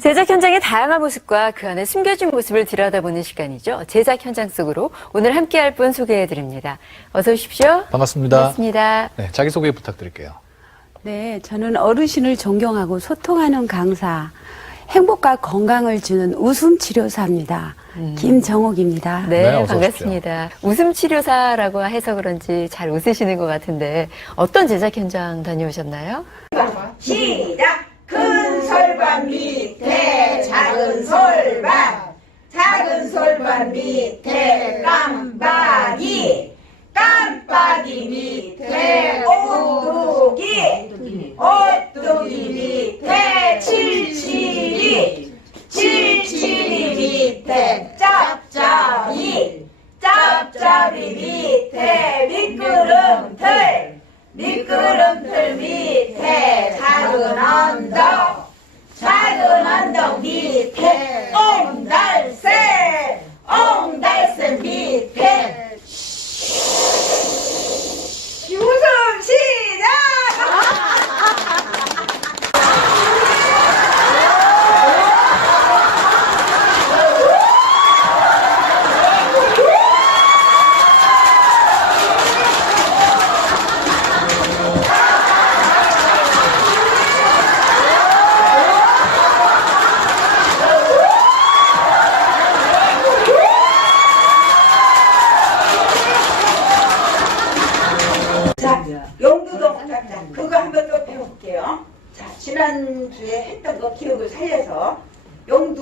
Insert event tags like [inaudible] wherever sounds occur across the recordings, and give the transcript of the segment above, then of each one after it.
제작 현장의 다양한 모습과 그 안에 숨겨진 모습을 들여다보는 시간이죠. 제작 현장 속으로 오늘 함께할 분 소개해드립니다. 어서 오십시오. 반갑습니다. 반갑습니다. 네, 자기소개 부탁드릴게요. 네, 저는 어르신을 존경하고 소통하는 강사, 행복과 건강을 주는 웃음 치료사입니다. 김정옥입니다. 네, 네, 어서 반갑습니다. 웃음 치료사라고 해서 그런지 잘 웃으시는 것 같은데 어떤 제작 현장 다녀오셨나요? 시작! 큰 솔밭 밑에 작은 솔밭 작은 솔밭 밑에 깜빡이 깜빡이 밑에 오뚜기 오뚜기 밑에 칠칠이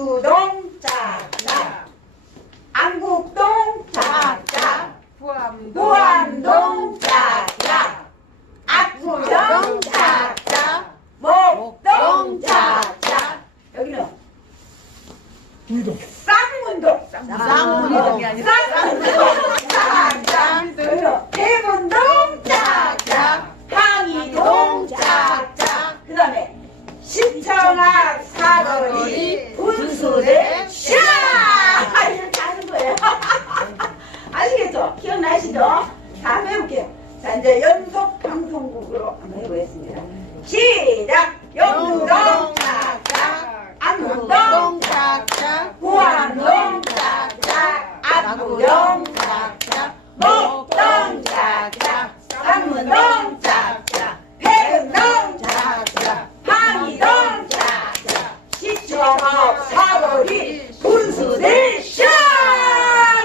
do 자이제 연속 방송국으로 한번 해보겠습니다 시작 영두동 짝짝 안동동 짝짝 구안동 짝짝 압구정 짝짝 목동 짝짝 쌍문동 짝짝 백은동 짝짝 항이동 짝짝 시청업 사거리 분수대 샤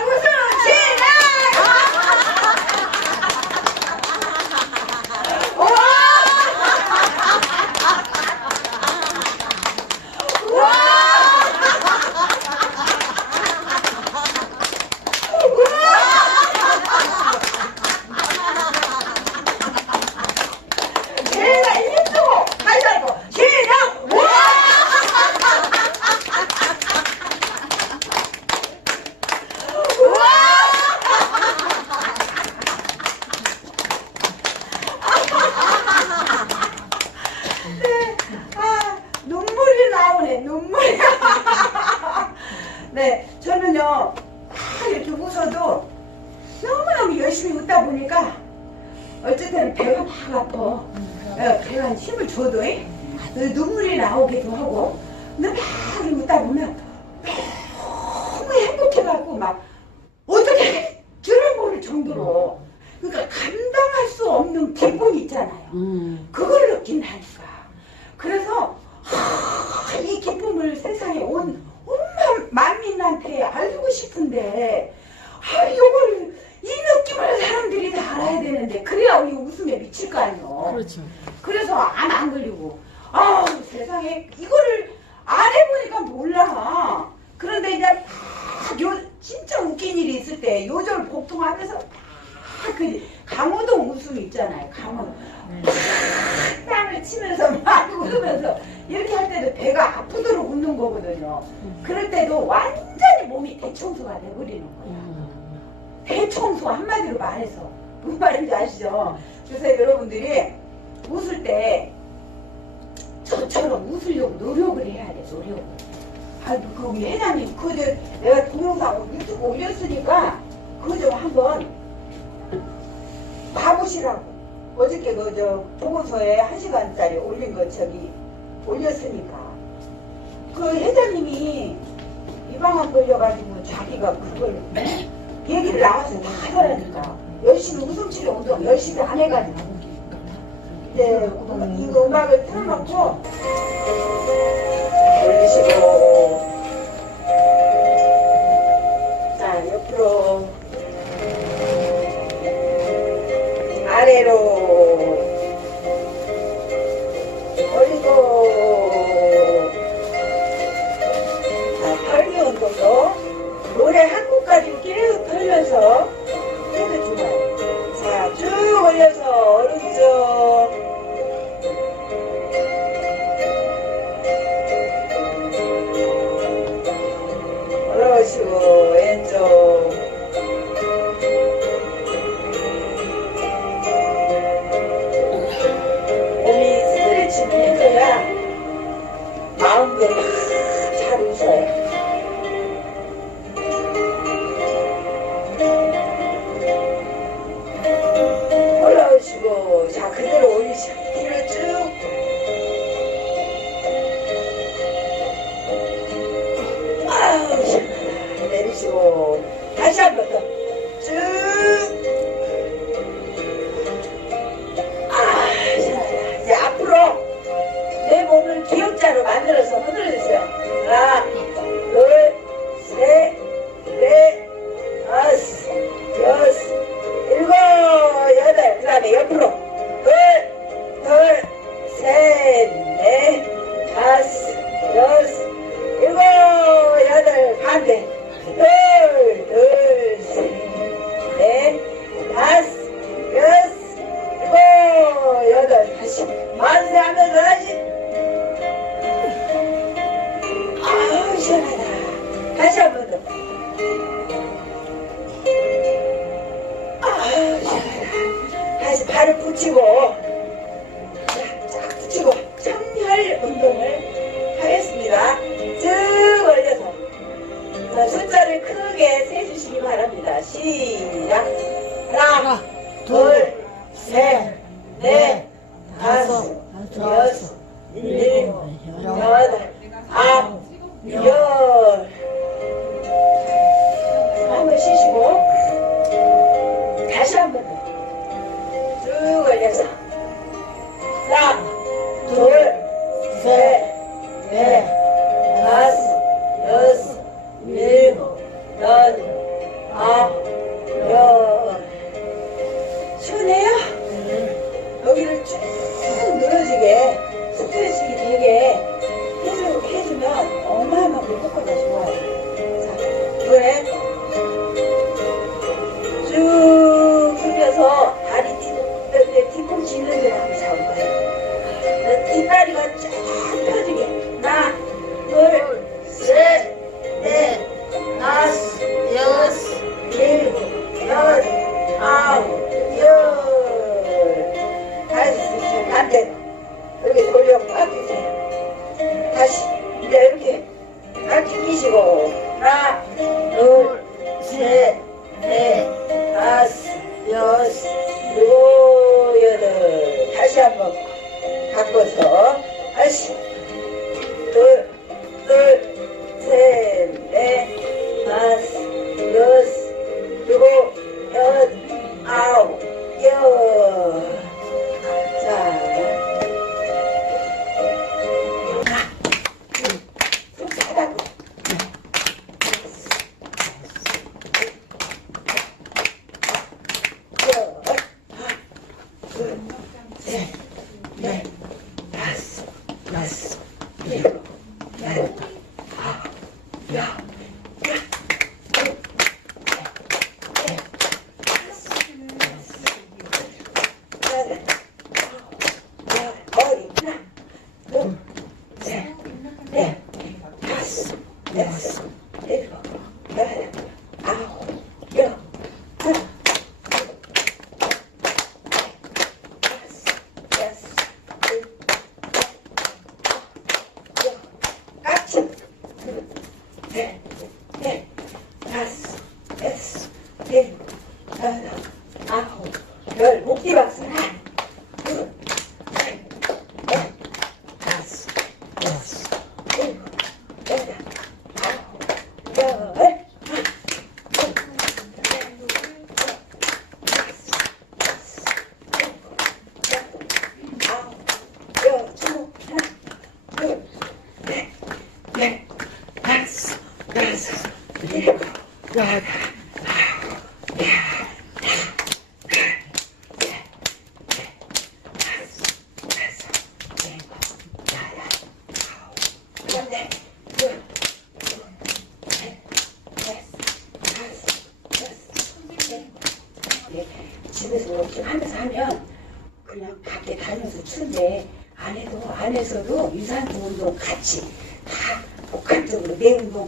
웃음 시작 와! 제가 힘주고 살살고 시작! 와! 네, 아, 눈물이 나오네, 눈물이. 네, 저는요, 막 이렇게 웃어도 너무너무 열심히 웃다 보니까 어쨌든 배가 막 아파. 예, 배가 힘을 줘도 예? 눈물이 나오기도 하고 근데 막 이렇게 웃다 보면 너무 행복해갖고 막 어떻게 줄을 모를 정도로 그러니까 감당할 수 없는 있잖아요. 음. 그걸 느낀다니까. 그래서 하, 이 기쁨을 세상에 온 온만 만민한테 알고 싶은데 아 이걸 이 느낌을 사람들이 다 알아야 되는데 그래야 우리 웃음에 미칠 거 아니에요. 그렇죠. 그래서 안 안 걸리고 아 세상에 이거를 안 해보니까 몰라. 그런데 이제 요 진짜 웃긴 일이 있을 때 요절 복통하면서 그 강호동 웃음 있잖아요. 강호동. 땅을 치면서 막 웃으면서 이렇게 할 때도 배가 아프도록 웃는 거거든요. 그럴 때도 완전히 몸이 대청소가 돼버리는 거예요. 대청소 한마디로 말해서 무슨 말인지 아시죠? 그래서 여러분들이 웃을 때 저처럼 웃으려고 노력을 해야 돼 노력을. 아, 그 우리 회장님 그저 내가 동영상 유튜브 올렸으니까 그거 좀 한번 봐보시라고. 어저께 그 저 보고서에 한 시간짜리 올린 거 저기 올렸으니까. 그 회장님이 이방안 걸려가지고 자기가 그걸 얘기를 나와서 다 하더라니까. 열심히 웃음치료 운동 열심히 안 해가지고. 근데 그 이 음악을 틀어놓고 올리시고 노래 한 곡까지 끼르륵 흘려서 就还下一个。 발을 붙이고 한번 바꿔서 아시 Yes, yes, Go God.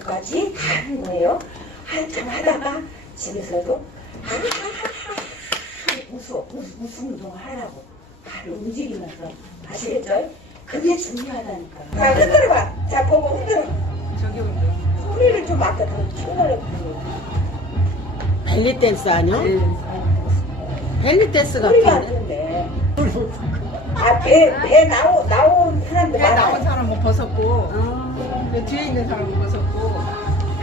다 하는 거예요. 한참 하다가 집에서도 하하하하 웃어 웃- 웃음 운동을 하라고 발을 움직이면서 아시겠죠? 그게 중요하다니까. 자 흔들어 봐. 자 보고 흔들어. 저기 온다. 소리를 좀 아까 더 키우라고 벨리 댄스 아니야? 벨리 댄스 소리가 안 같은데. 들리네. 아배 배 나오 나온 사람들 배 나온 많아요. 사람은 벗었고 그 뒤에 있는 사람은 벗었고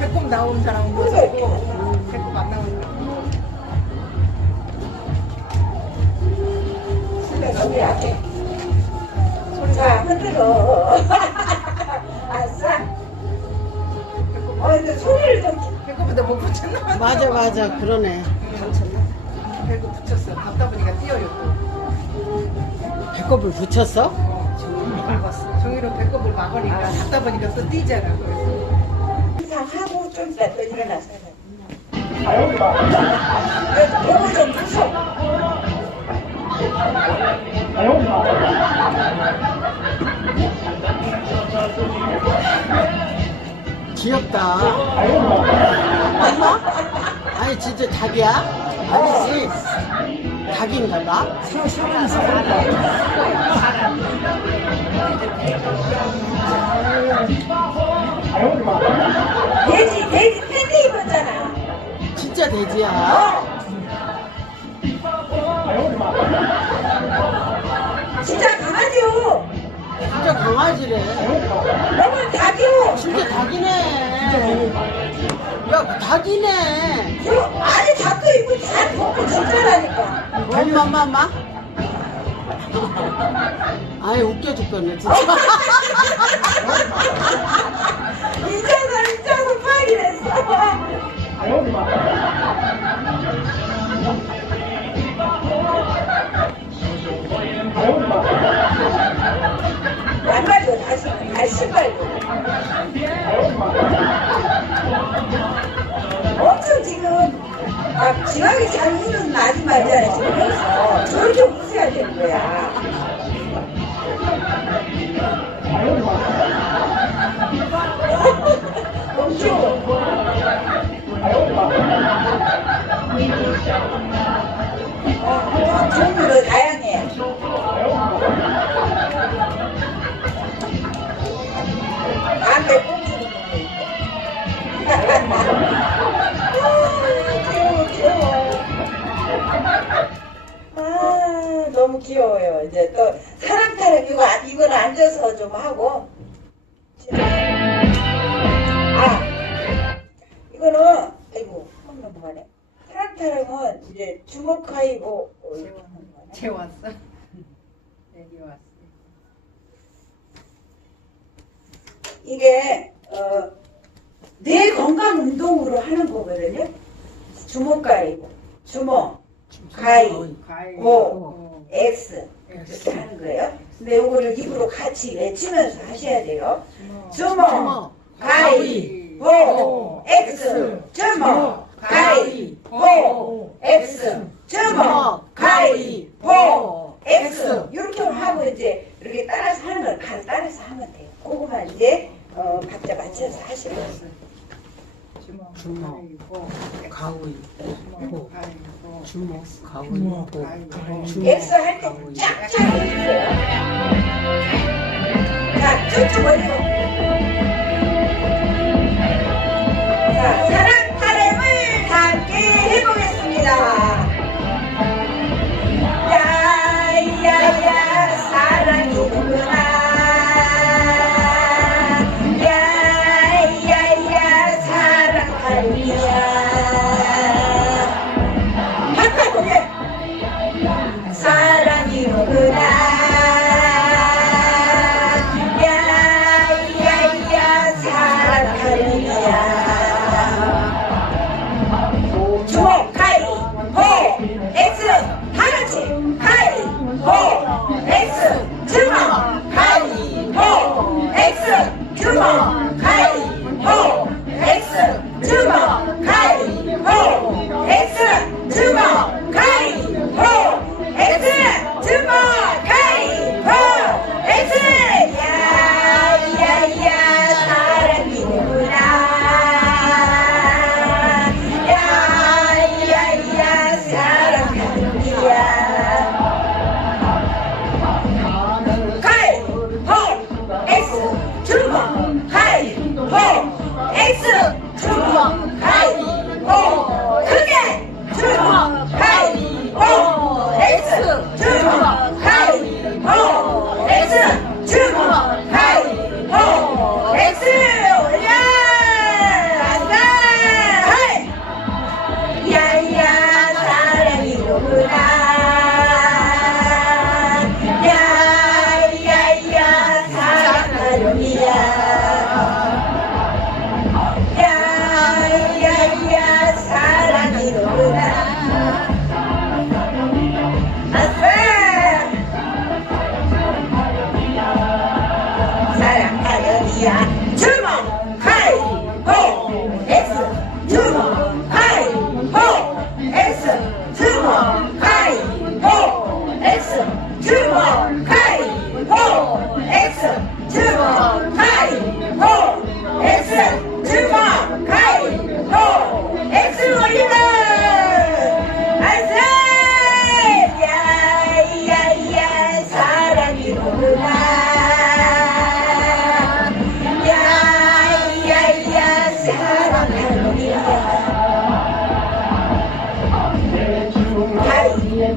배꼽 나온 사람은 벗었고 배꼽 안 나온 사람은 너무 약해. 자 흔들어. [laughs] 아싸. 어 근데 소리를 좀 배꼽에다 못 붙였나 봐. 맞아 맞아 그러네. 배꼽 붙였어 답답하니까 뛰어요 또 배꼽을 붙였어? 어, 종이로 막았어 종이로 배꼽을 막으니까 답답하니까 또 뛰잖아 그래서 항상 하고 좀또 일어나서 해야 배꼽 좀 부숴. 귀엽다. 아니 진짜 닭이야? 아니지. 닭인가 봐. 돼지 돼지 팬티 입었잖아. 진짜 돼지야. 어. 진짜 강아지요. 진짜 강아지래. 너무 닭이요. 진짜 닭이네. 야 닭이네. 저 안에 닭도 있고 다 덮고 진짜라니까. 엄마 엄마 엄마. 아이 웃겨 죽겠네 진짜. 인자서 인자서 파기랬어. 양말도 다시 발 신발도. 엄청 지금 막 지하게 잘 웃는 아줌마잖아 지금 여기서 저렇게 웃어야 되는 거야. 엄청. 이거 안- 이건 앉아서 좀 하고. 아, 이거는 아이고 한 넘어가네. 타령은 이제 주먹하이고 어, 거네. 쟤 왔어 여기 왔어 이게 어, 뇌 건강 운동으로 하는 거거든요. 주먹 가이고 주먹 가이 고 X 이렇게 하는 거예요. 근데 요거를 입으로 같이 외치면서 하셔야 돼요. 주먹 가이 고 X 주먹 가이 고 X 주먹 가이 고 X 이렇게 하고 이제 이렇게 따라서 하는 걸 가- 따라서 하면 돼요. 그거만 이제 어, 박자 맞춰서 하시면 돼요. 주먹 주먹. 가위고 가위. 주먹 가위고 주먹 가위. 가위고 주먹 X 할때 가위. 쫙쫙 해주세요. 자, 쭉쭉 올리고. 자, 사랑 타령을 다 함께 해보겠습니다.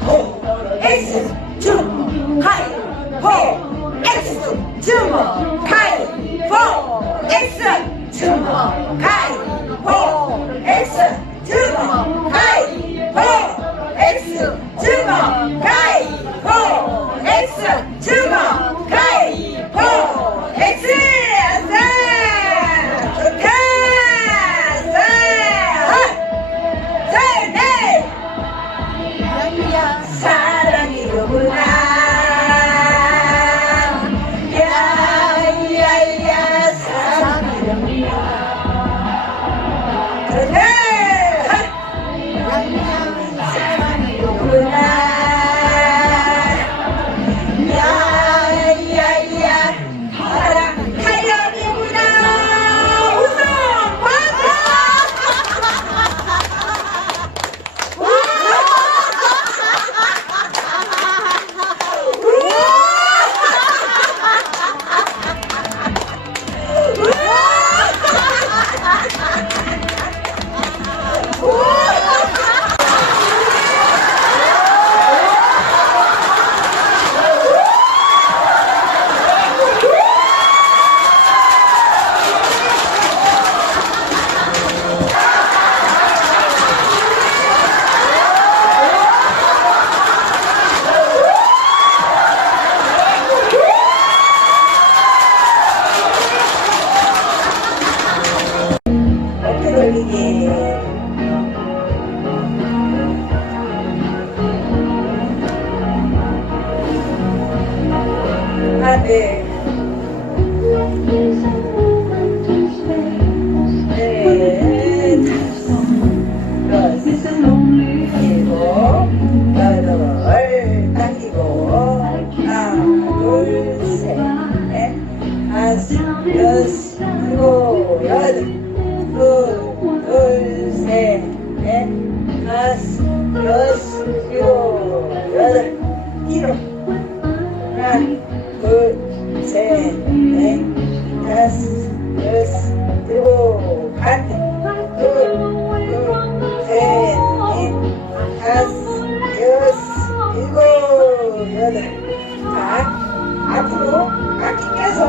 호 엑스 줌 하이 호 엑스 줌 하이 호 엑스 줌 하이 네, 다섯, 여섯, 일곱, 반, 둘, 둘, 셋, 넷, 다섯, 여섯, 일곱, 여덟. 자, 앞으로 바퀴 껴서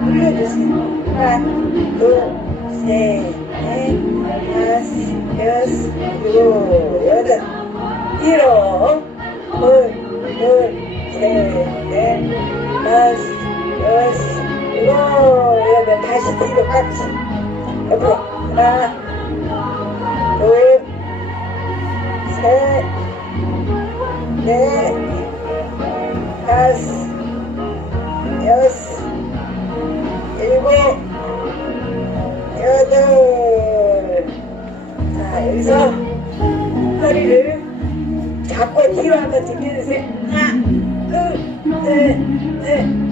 돌려주세요. 하나, 둘, 셋, 넷, 다섯, 여섯, 일곱, 여덟. 뒤로, 둘, 둘, 셋, 넷, 다섯, 다시 뒤로 같이 옆으로 하나 둘셋넷 다섯 여섯 일곱 여덟 자 여기서 허리를 잡고 뒤로 한번 들려주세요 하나 둘셋넷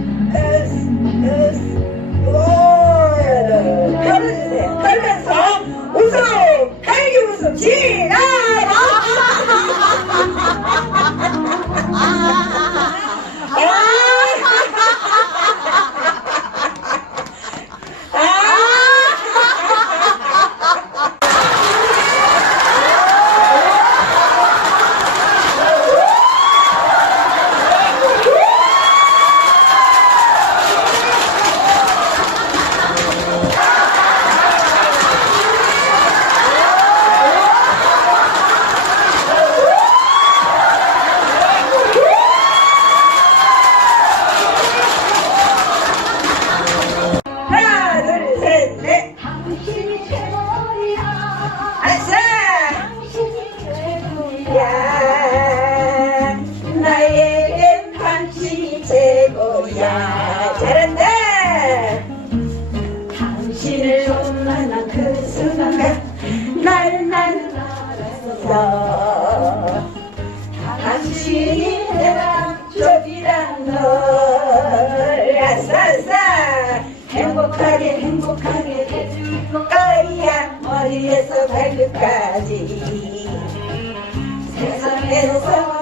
Esa, esa,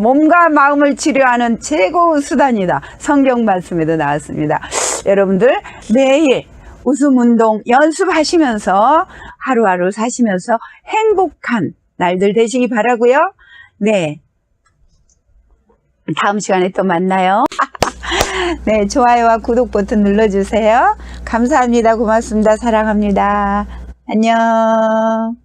몸과 마음을 치료하는 최고 수단이다. 성경 말씀에도 나왔습니다. 여러분들 매일 웃음 운동 연습하시면서 하루하루 사시면서 행복한 날들 되시기 바라고요. 네. 다음 시간에 또 만나요. [laughs] 네, 좋아요와 구독 버튼 눌러주세요. 감사합니다. 고맙습니다. 사랑합니다. 안녕.